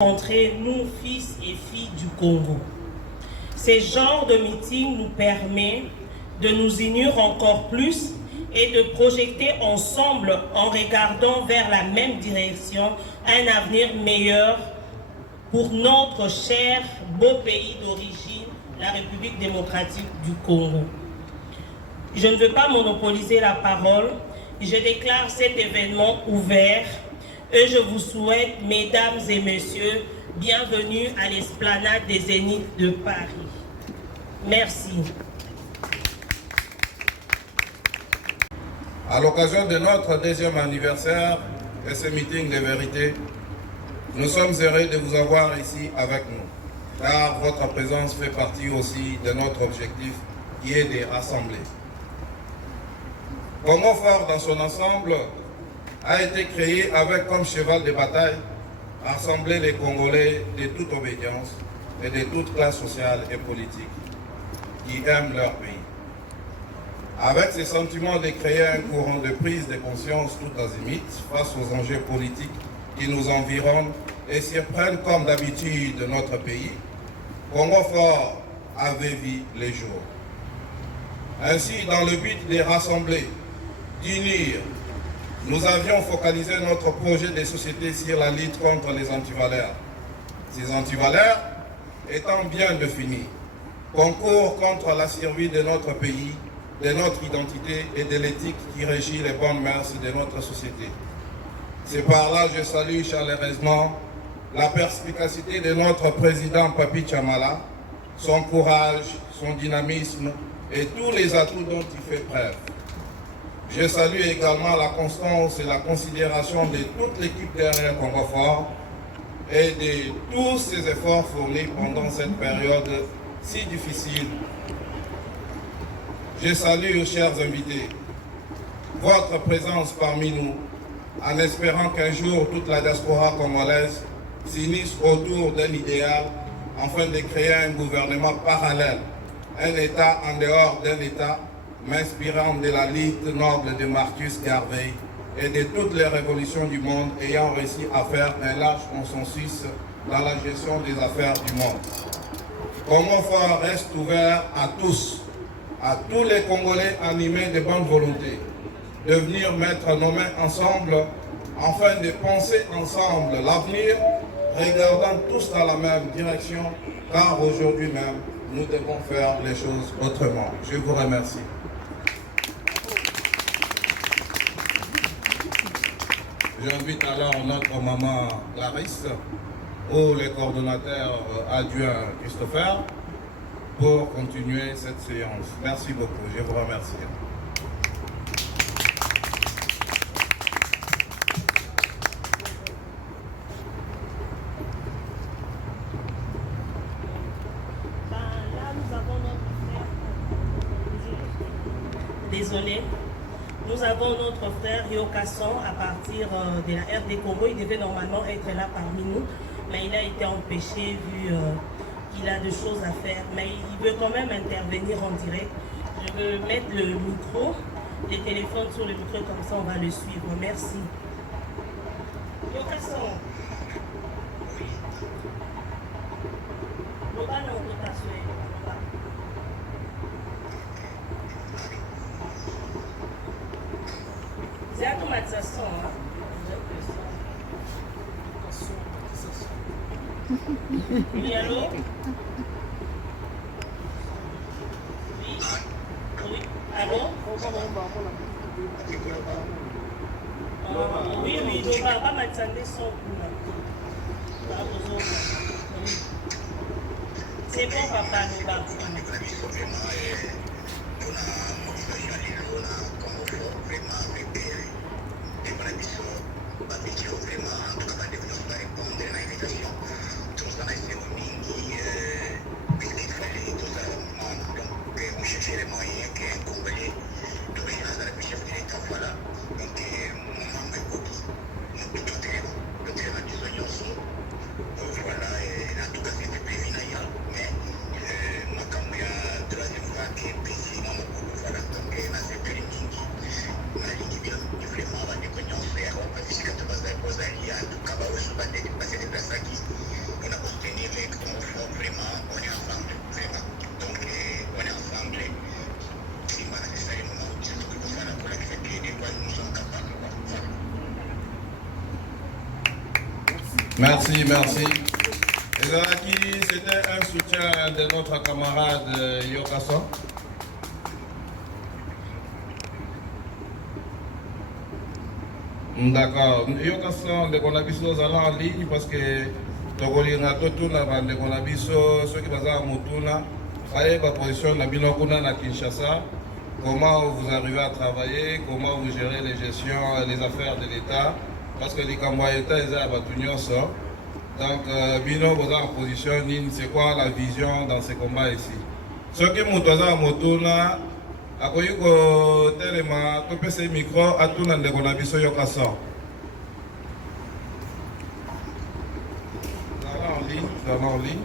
rencontrer nous, fils et filles du Congo. Ce genre de meeting nous permet de nous unir encore plus et de projeter ensemble, en regardant vers la même direction, un avenir meilleur pour notre cher beau pays d'origine, la République démocratique du Congo. Je ne veux pas monopoliser la parole. Je déclare cet événement ouvert et je vous souhaite, mesdames et messieurs, bienvenue à l'esplanade des Zéniths de Paris. Merci. À l'occasion de notre deuxième anniversaire et ce meeting de vérité, nous sommes heureux de vous avoir ici avec nous, car votre présence fait partie aussi de notre objectif qui est de rassembler. Congo Fort dans son ensemble a été créé avec comme cheval de bataille rassembler les Congolais de toute obédience et de toute classe sociale et politique qui aiment leur pays. Avec ce sentiment de créer un courant de prise de conscience tout azimut face aux enjeux politiques qui nous environnent et surprennent comme d'habitude notre pays, Congo Fort avait vu les jours. Ainsi, dans le but de rassembler, d'unir, nous avions focalisé notre projet de société sur la lutte contre les antivaleurs. Ces antivaleurs étant bien définis, concourent contre la survie de notre pays, de notre identité et de l'éthique qui régit les bonnes mœurs de notre société. C'est par là que je salue chaleureusement la perspicacité de notre président Papi Tchamala, son courage, son dynamisme et tous les atouts dont il fait preuve. Je salue également la constance et la considération de toute l'équipe derrière Congo Fort et de tous ces efforts fournis pendant cette période si difficile. Je salue, chers invités, votre présence parmi nous, en espérant qu'un jour toute la diaspora congolaise s'unisse autour d'un idéal afin de créer un gouvernement parallèle, un État en dehors d'un État, m'inspirant de la lutte noble de Marcus Garvey et de toutes les révolutions du monde ayant réussi à faire un large consensus dans la gestion des affaires du monde. Congo Fort reste ouvert à tous les Congolais animés de bonne volonté, de venir mettre nos mains ensemble afin de penser ensemble l'avenir, regardant tous dans la même direction, car aujourd'hui même, nous devons faire les choses autrement. Je vous remercie. J'invite alors notre maman Clarisse ou le coordonnateur adjoint Christopher pour continuer cette séance. Merci beaucoup, je vous remercie. Désolé. Nous avons notre frère Yo Kasson à partir de la RD Congo. Il devait normalement être là parmi nous, mais il a été empêché vu qu'il a des choses à faire. Mais il veut quand même intervenir en direct. Je veux mettre le micro, les téléphones sur le micro, comme ça on va le suivre. Merci. Yo Kasson. C'est automatisation, hein? Oui, allô? Oui? Oui? Allô? Oui, oui, donc on va mettre ça son c'est bon, papa, nous va. Merci, merci. Et Zalaki, c'était un soutien de notre camarade Yokason. D'accord. Yokason, on a vu ça en ligne parce que tokolinga totuna bande qu'on a vu ceux qui basent à Mutuna. Fallait la position na binokuna na Kinshasa. Comment vous arrivez à travailler, comment vous gérez les gestions, les affaires de l'État. Parce que les Cambodgiens ils ont battu ça. Donc, Bino, vous êtes en position, c'est quoi la vision dans ces combats ici? Ce qui est à Motuna, à quoi il tellement, tu peux ces micros à tout le monde qu'on a vu sur Yokason. En ligne.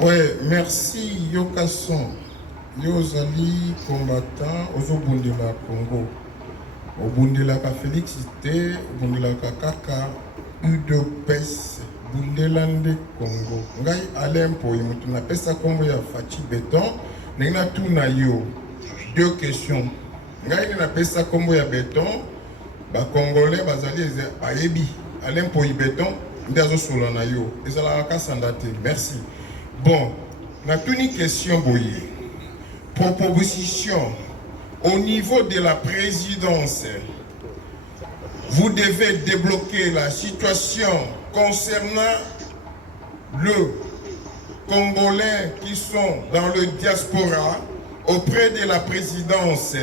Oui, merci Yokason. Yozali combattant aux Obundela Congo. Obundela ka félicité, Obundela ka kaka. UDPS Bundelande Congo. Ngai Alempo imutu na pesa kombo ya Fachi Béton. Nena tuna yo. Deux questions. Ngai na pesa kombo ya Béton. Ba Congolais bazali ayebi. Alempo i Béton. Ndazo solo na yo. Ezala ka sandate. Merci. Bon, na tuni question boye. Proposition au niveau de la présidence. Vous devez débloquer la situation concernant le Congolais qui sont dans le diaspora auprès de la présidence.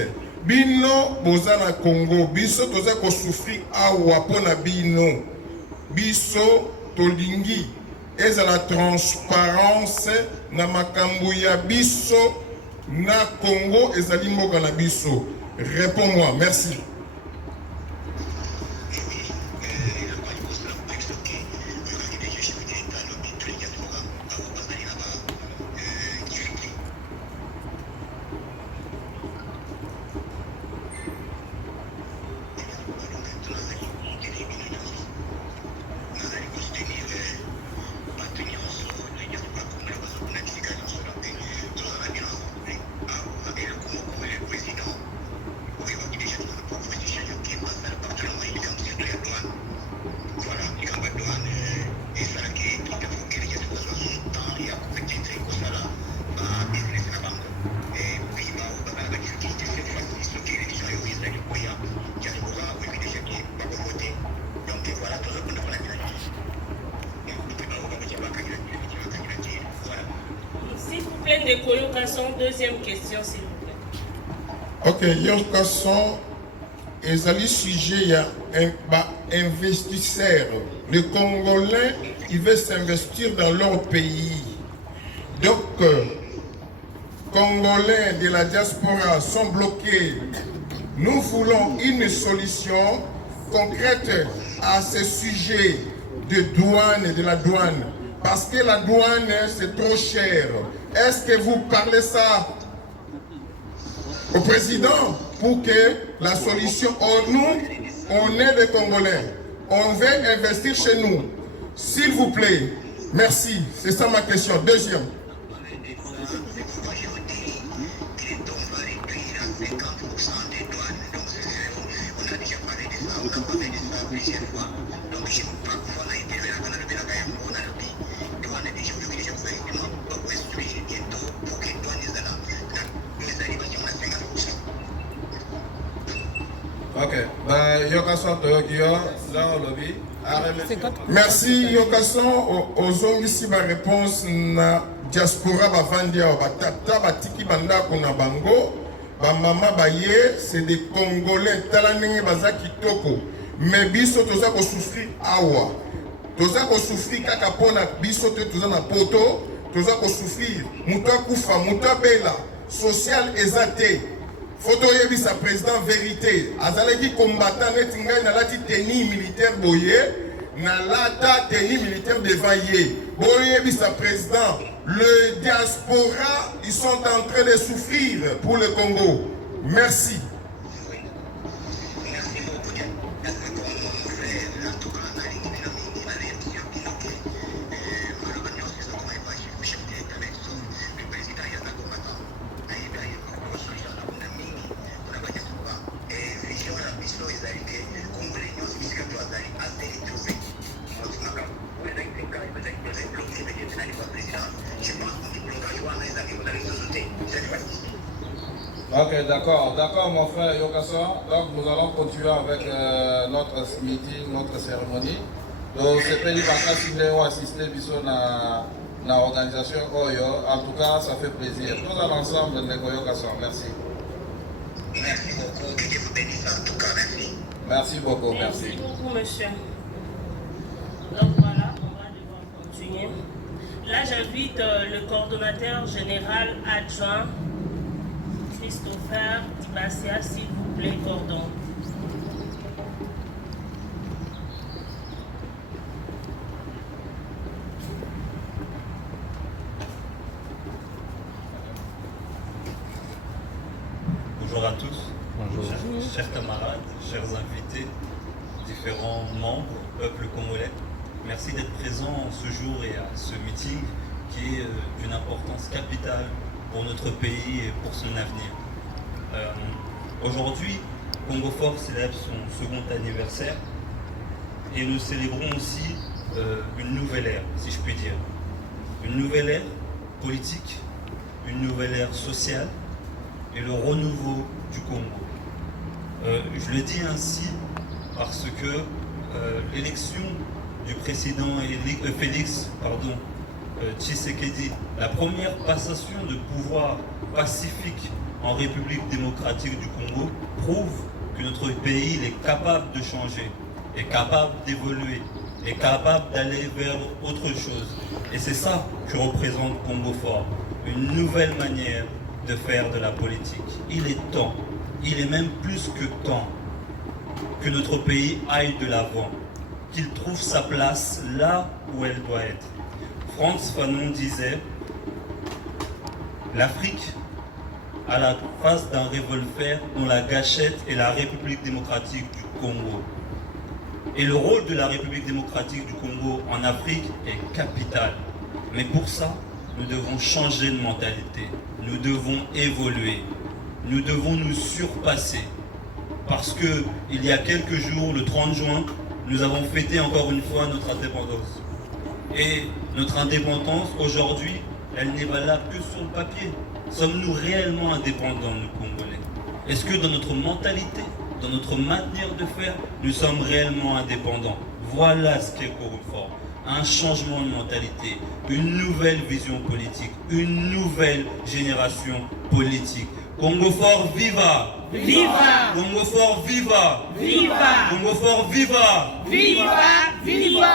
Bino bozana Congo, biso toza ko souffrir awa pona bino. Biso tolingi eza la transparence na makambo ya biso na Congo ezali mboka na biso. Réponds-moi, merci. Deuxième question, s'il vous plaît. Ok, Yokason, ezali sujet ya investisseurs. Les Congolais, ils veulent s'investir dans leur pays. Donc, Congolais de la diaspora sont bloqués. Nous voulons une solution concrète à ce sujet de douane et de la douane. Parce que la douane, c'est trop cher. Est-ce que vous parlez ça au président pour que la solution, nous, on est des Congolais. On veut investir chez nous. S'il vous plaît, merci. C'est ça ma question. Deuxième. Ok, Yokason Toyokio, là au lobby. Merci Yokason, aux ici ma réponse na diaspora bavandia batata batiki banda kuna bango ba mama baye c'est des Congolais talanenge baza kitoko mais biso toza ko souffrir awa toza ko souffrir kaka pona biso te toza na poto toza ko souffrir muta kufa muta bela social ezate photo yebisa président vérité azalaki combattant neti ngai nalati tenue militaire boye nalata tenue militaire devant ye boye yebisa président le diaspora ils sont en train de souffrir pour le Congo. Merci. Ok, d'accord mon frère Yokason. Donc nous allons continuer avec notre meeting, notre cérémonie. Donc c'est Peli Bakasi qui a assisté à l'organisation Oyo. En tout cas, ça fait plaisir. Tous ensemble, les Yokason. Merci. Merci beaucoup, que Dieu vous bénisse en tout cas, merci. Merci beaucoup, merci. Merci beaucoup, monsieur. Donc voilà, on va devoir continuer. Là, j'invite le coordonnateur général adjoint, Christopher Dibassia, s'il vous plaît, cordon. Bonjour à tous. Bonjour. Chers camarades, chers invités, différents membres, peuple congolais. Merci d'être présents ce jour et à ce meeting qui est d'une importance capitale pour notre pays et pour son avenir. Aujourd'hui, Congo Fort célèbre son second anniversaire et nous célébrons aussi une nouvelle ère, si je puis dire. Une nouvelle ère politique, une nouvelle ère sociale et le renouveau du Congo. Je le dis ainsi parce que l'élection du président Félix Tshisekedi, la première passation de pouvoir pacifique en République démocratique du Congo, prouve que notre pays est capable de changer, est capable d'évoluer, est capable d'aller vers autre chose. Et c'est ça que représente Congo Fort, une nouvelle manière de faire de la politique. Il est temps, il est même plus que temps que notre pays aille de l'avant, qu'il trouve sa place là où elle doit être. Frantz Fanon disait « L'Afrique a la face d'un revolver dont la gâchette est la République démocratique du Congo. » Et le rôle de la République démocratique du Congo en Afrique est capital. Mais pour ça, nous devons changer de mentalité. Nous devons évoluer. Nous devons nous surpasser. Parce que il y a quelques jours, le 30 juin, nous avons fêté encore une fois notre indépendance. Et notre indépendance, aujourd'hui, elle n'est valable que sur le papier. Sommes-nous réellement indépendants, nous Congolais? Est-ce que dans notre mentalité, dans notre manière de faire, nous sommes réellement indépendants? Voilà ce qu'est Congo Fort. Un changement de mentalité, une nouvelle vision politique, une nouvelle génération politique. Congo Fort, viva! Viva! Congo Fort, viva! Viva! Congo Fort, viva! Viva! Viva!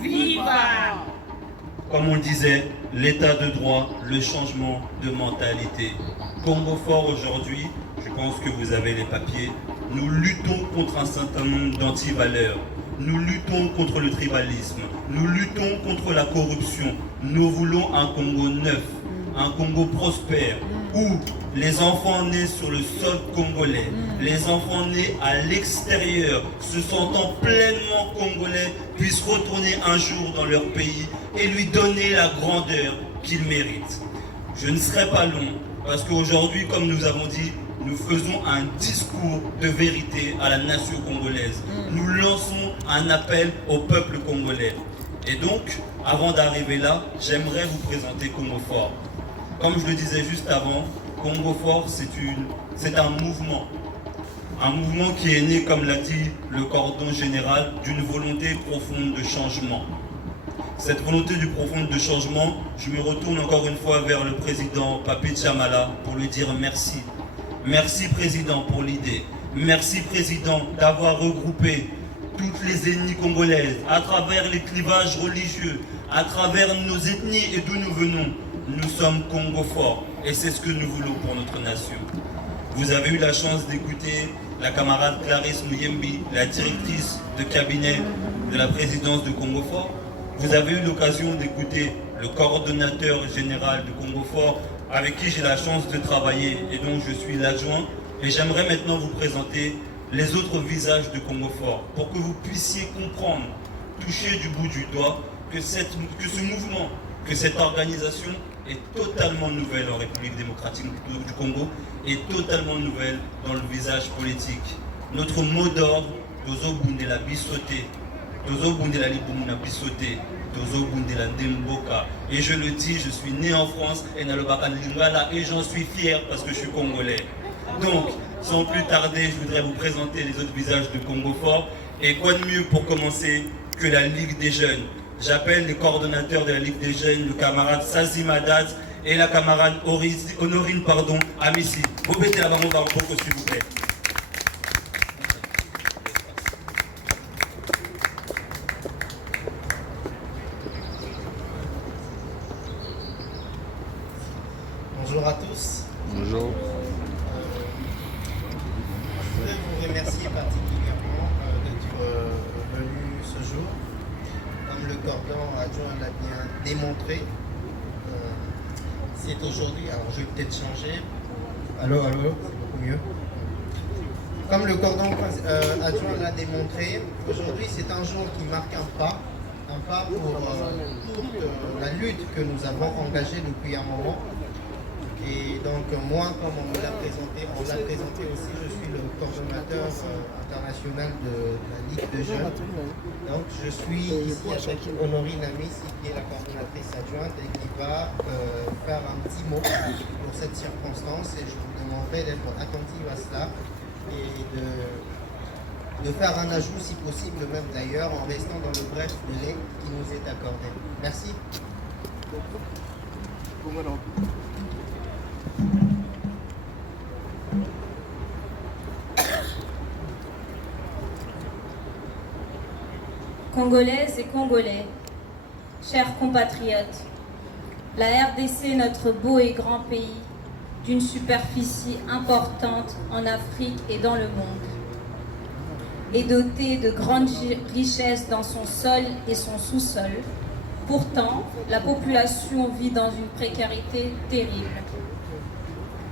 Viva! Comme on disait, l'état de droit, le changement de mentalité. Congo Fort aujourd'hui, je pense que vous avez les papiers, nous luttons contre un certain nombre d'antivaleurs. Nous luttons contre le tribalisme, nous luttons contre la corruption. Nous voulons un Congo neuf, un Congo prospère, où les enfants nés sur le sol congolais, les enfants nés à l'extérieur, se sentant pleinement congolais, puissent retourner un jour dans leur pays et lui donner la grandeur qu'ils méritent. Je ne serai pas long, parce qu'aujourd'hui, comme nous avons dit, nous faisons un discours de vérité à la nation congolaise. Nous lançons un appel au peuple congolais. Et donc, avant d'arriver là, j'aimerais vous présenter Congo Fort. Comme je le disais juste avant, Congo Fort, c'est un mouvement. Un mouvement qui est né, comme l'a dit le cordon général, d'une volonté profonde de changement. Cette volonté du profond de changement, je me retourne encore une fois vers le président Papi Tchamala pour lui dire merci. Merci Président pour l'idée. Merci Président d'avoir regroupé toutes les ethnies congolaises à travers les clivages religieux, à travers nos ethnies et d'où nous venons. Nous sommes Congo Fort et c'est ce que nous voulons pour notre nation. Vous avez eu la chance d'écouter la camarade Clarisse Muyembi, la directrice de cabinet de la présidence de Congo Fort. Vous avez eu l'occasion d'écouter le coordonnateur général de Congo Fort, avec qui j'ai la chance de travailler et dont je suis l'adjoint. Et j'aimerais maintenant vous présenter les autres visages de Congo Fort pour que vous puissiez comprendre, toucher du bout du doigt que ce mouvement, que cette organisation est totalement nouvelle en République démocratique du Congo et totalement nouvelle dans le visage politique. Notre mot d'ordre, Dozo Bundela Bissoté, Tozo Bundela Libumuna Bisote, Tozo Bundela Ndemboka. Et je le dis, je suis né en France et Nalobakan Lingala et j'en suis fier parce que je suis congolais. Donc, sans plus tarder, je voudrais vous présenter les autres visages de Congo Fort. Et quoi de mieux pour commencer que la Ligue des Jeunes. J'appelle les coordonnateurs de la Ligue des Jeunes, le camarade Sazim Haddad et la camarade Honorine Amissi. Vous mettez la main dans le s'il vous plaît. Bonjour à tous. Bonjour. Je voudrais vous remercier particulièrement d'être venu ce jour. Comme le cordon adjoint l'a bien démontré, c'est aujourd'hui, alors je vais peut-être changer. Allô, c'est beaucoup mieux. Comme le cordon adjoint l'a démontré, aujourd'hui c'est un jour qui marque un pas pour toute la lutte que nous avons engagée depuis un moment. Et donc moi, comme on l'a présenté aussi, je suis le coordonnateur international de la Ligue de Jeunes. Donc je suis ici avec Honorine Amissi, qui est la coordonnatrice adjointe et qui va faire un petit mot pour cette circonstance. Et je vous demanderai d'être attentive à cela et de faire un ajout si possible, même d'ailleurs, en restant dans le bref délai qui nous est accordé. Merci. Congolaises et Congolais, chers compatriotes, la RDC, notre beau et grand pays, d'une superficie importante en Afrique et dans le monde, est doté de grandes richesses dans son sol et son sous-sol. Pourtant, la population vit dans une précarité terrible.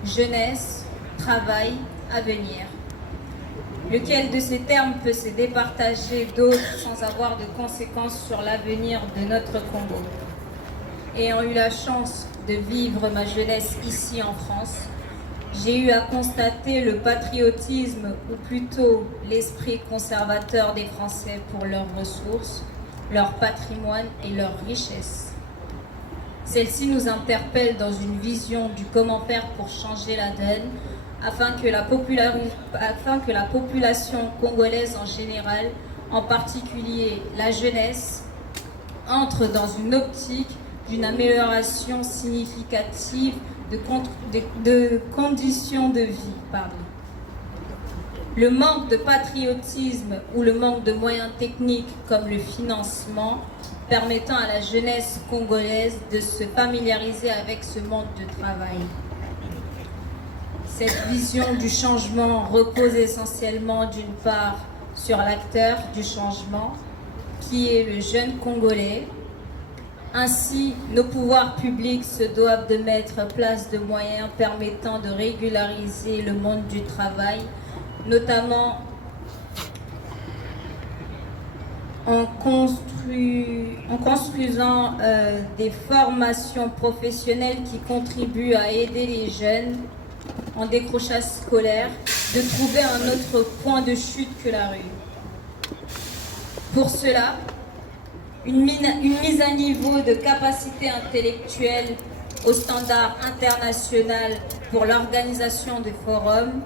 Jeunesse, travail, avenir. Lequel de ces termes peut se départager d'autres sans avoir de conséquences sur l'avenir de notre Congo? Ayant eu la chance de vivre ma jeunesse ici en France, j'ai eu à constater le patriotisme, ou plutôt l'esprit conservateur des Français pour leurs ressources, leur patrimoine et leurs richesses. Celle-ci nous interpelle dans une vision du comment faire pour changer la donne, afin que la population congolaise en général, en particulier la jeunesse, entre dans une optique d'une amélioration significative de conditions de vie. Le manque de patriotisme ou le manque de moyens techniques comme le financement permettant à la jeunesse congolaise de se familiariser avec ce monde de travail. Cette vision du changement repose essentiellement d'une part sur l'acteur du changement, qui est le jeune Congolais. Ainsi, nos pouvoirs publics se doivent de mettre place de moyens permettant de régulariser le monde du travail, notamment en construisant des formations professionnelles qui contribuent à aider les jeunes en décrochage scolaire de trouver un autre point de chute que la rue. Pour cela, une mise à niveau de capacité intellectuelle au standard international pour l'organisation des forums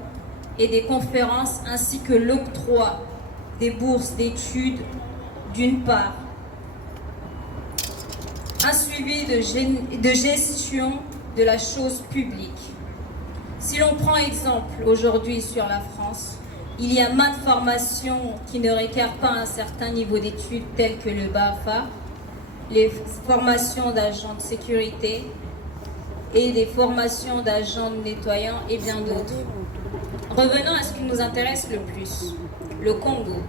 et des conférences ainsi que l'octroi des bourses d'études d'une part. Un suivi de gestion de la chose publique. Si l'on prend exemple aujourd'hui sur la France, il y a maintes formations qui ne requièrent pas un certain niveau d'études telles que le BAFA, les formations d'agents de sécurité et des formations d'agents nettoyants et bien d'autres. Revenons à ce qui nous intéresse le plus, le Congo.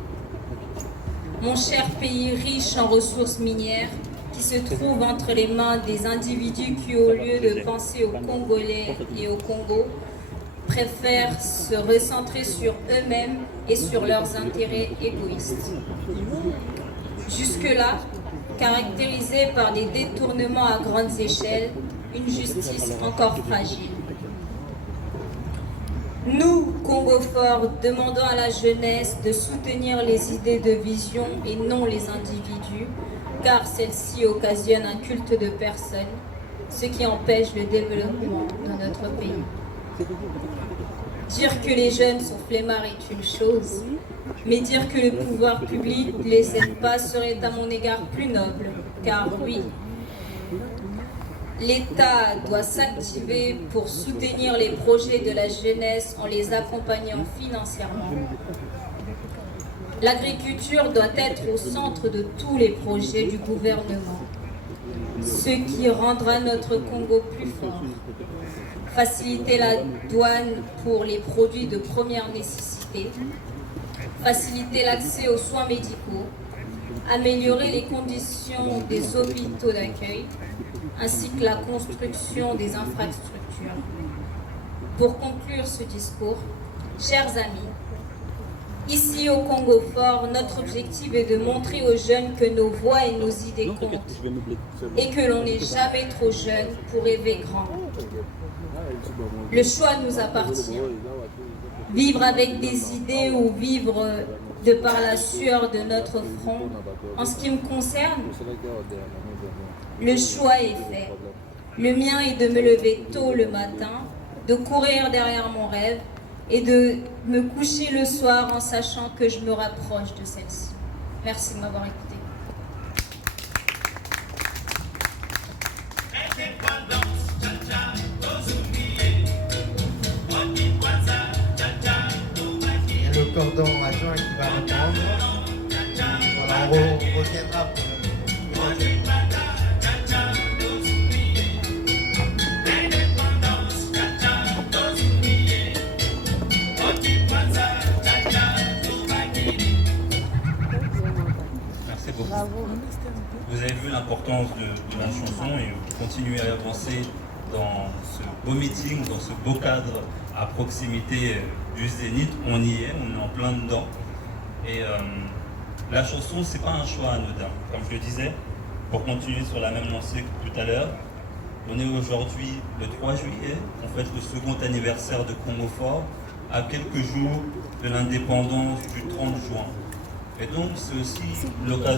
Mon cher pays riche en ressources minières qui se trouve entre les mains des individus qui, au lieu de penser aux Congolais et au Congo, préfèrent se recentrer sur eux-mêmes et sur leurs intérêts égoïstes. Jusque-là, caractérisés par des détournements à grandes échelles, une justice encore fragile. Nous, Congo Fort, demandons à la jeunesse de soutenir les idées de vision et non les individus, car celles-ci occasionnent un culte de personnes, ce qui empêche le développement de notre pays. Dire que les jeunes sont flemmards est une chose, mais dire que le pouvoir public ne les aide pas serait à mon égard plus noble, car oui, l'État doit s'activer pour soutenir les projets de la jeunesse en les accompagnant financièrement. L'agriculture doit être au centre de tous les projets du gouvernement, ce qui rendra notre Congo plus fort. Faciliter la douane pour les produits de première nécessité, faciliter l'accès aux soins médicaux, améliorer les conditions des hôpitaux d'accueil, ainsi que la construction des infrastructures. Pour conclure ce discours, chers amis, ici au Congo Fort, notre objectif est de montrer aux jeunes que nos voix et nos idées comptent et que l'on n'est jamais trop jeune pour rêver grand. Le choix nous appartient. Vivre avec des idées ou vivre de par la sueur de notre front. En ce qui me concerne, le choix est fait. Le mien est de me lever tôt le matin, de courir derrière mon rêve et de me coucher le soir en sachant que je me rapproche de celle-ci. Merci de m'avoir écouté. Le cordon adjoint qui va répondre. Voilà, on reviendra pour le... Merci beaucoup. Vous avez vu l'importance de la chanson et continuer à avancer dans ce beau meeting, dans ce beau cadre à proximité du Zénith. On y est, on est en plein dedans. Et la chanson, c'est pas un choix anodin. Comme je le disais, pour continuer sur la même lancée que tout à l'heure, on est aujourd'hui le 3 juillet, on fête le second anniversaire de Congo Fort, à quelques jours de l'indépendance du 30 juin. Et donc, c'est aussi l'occasion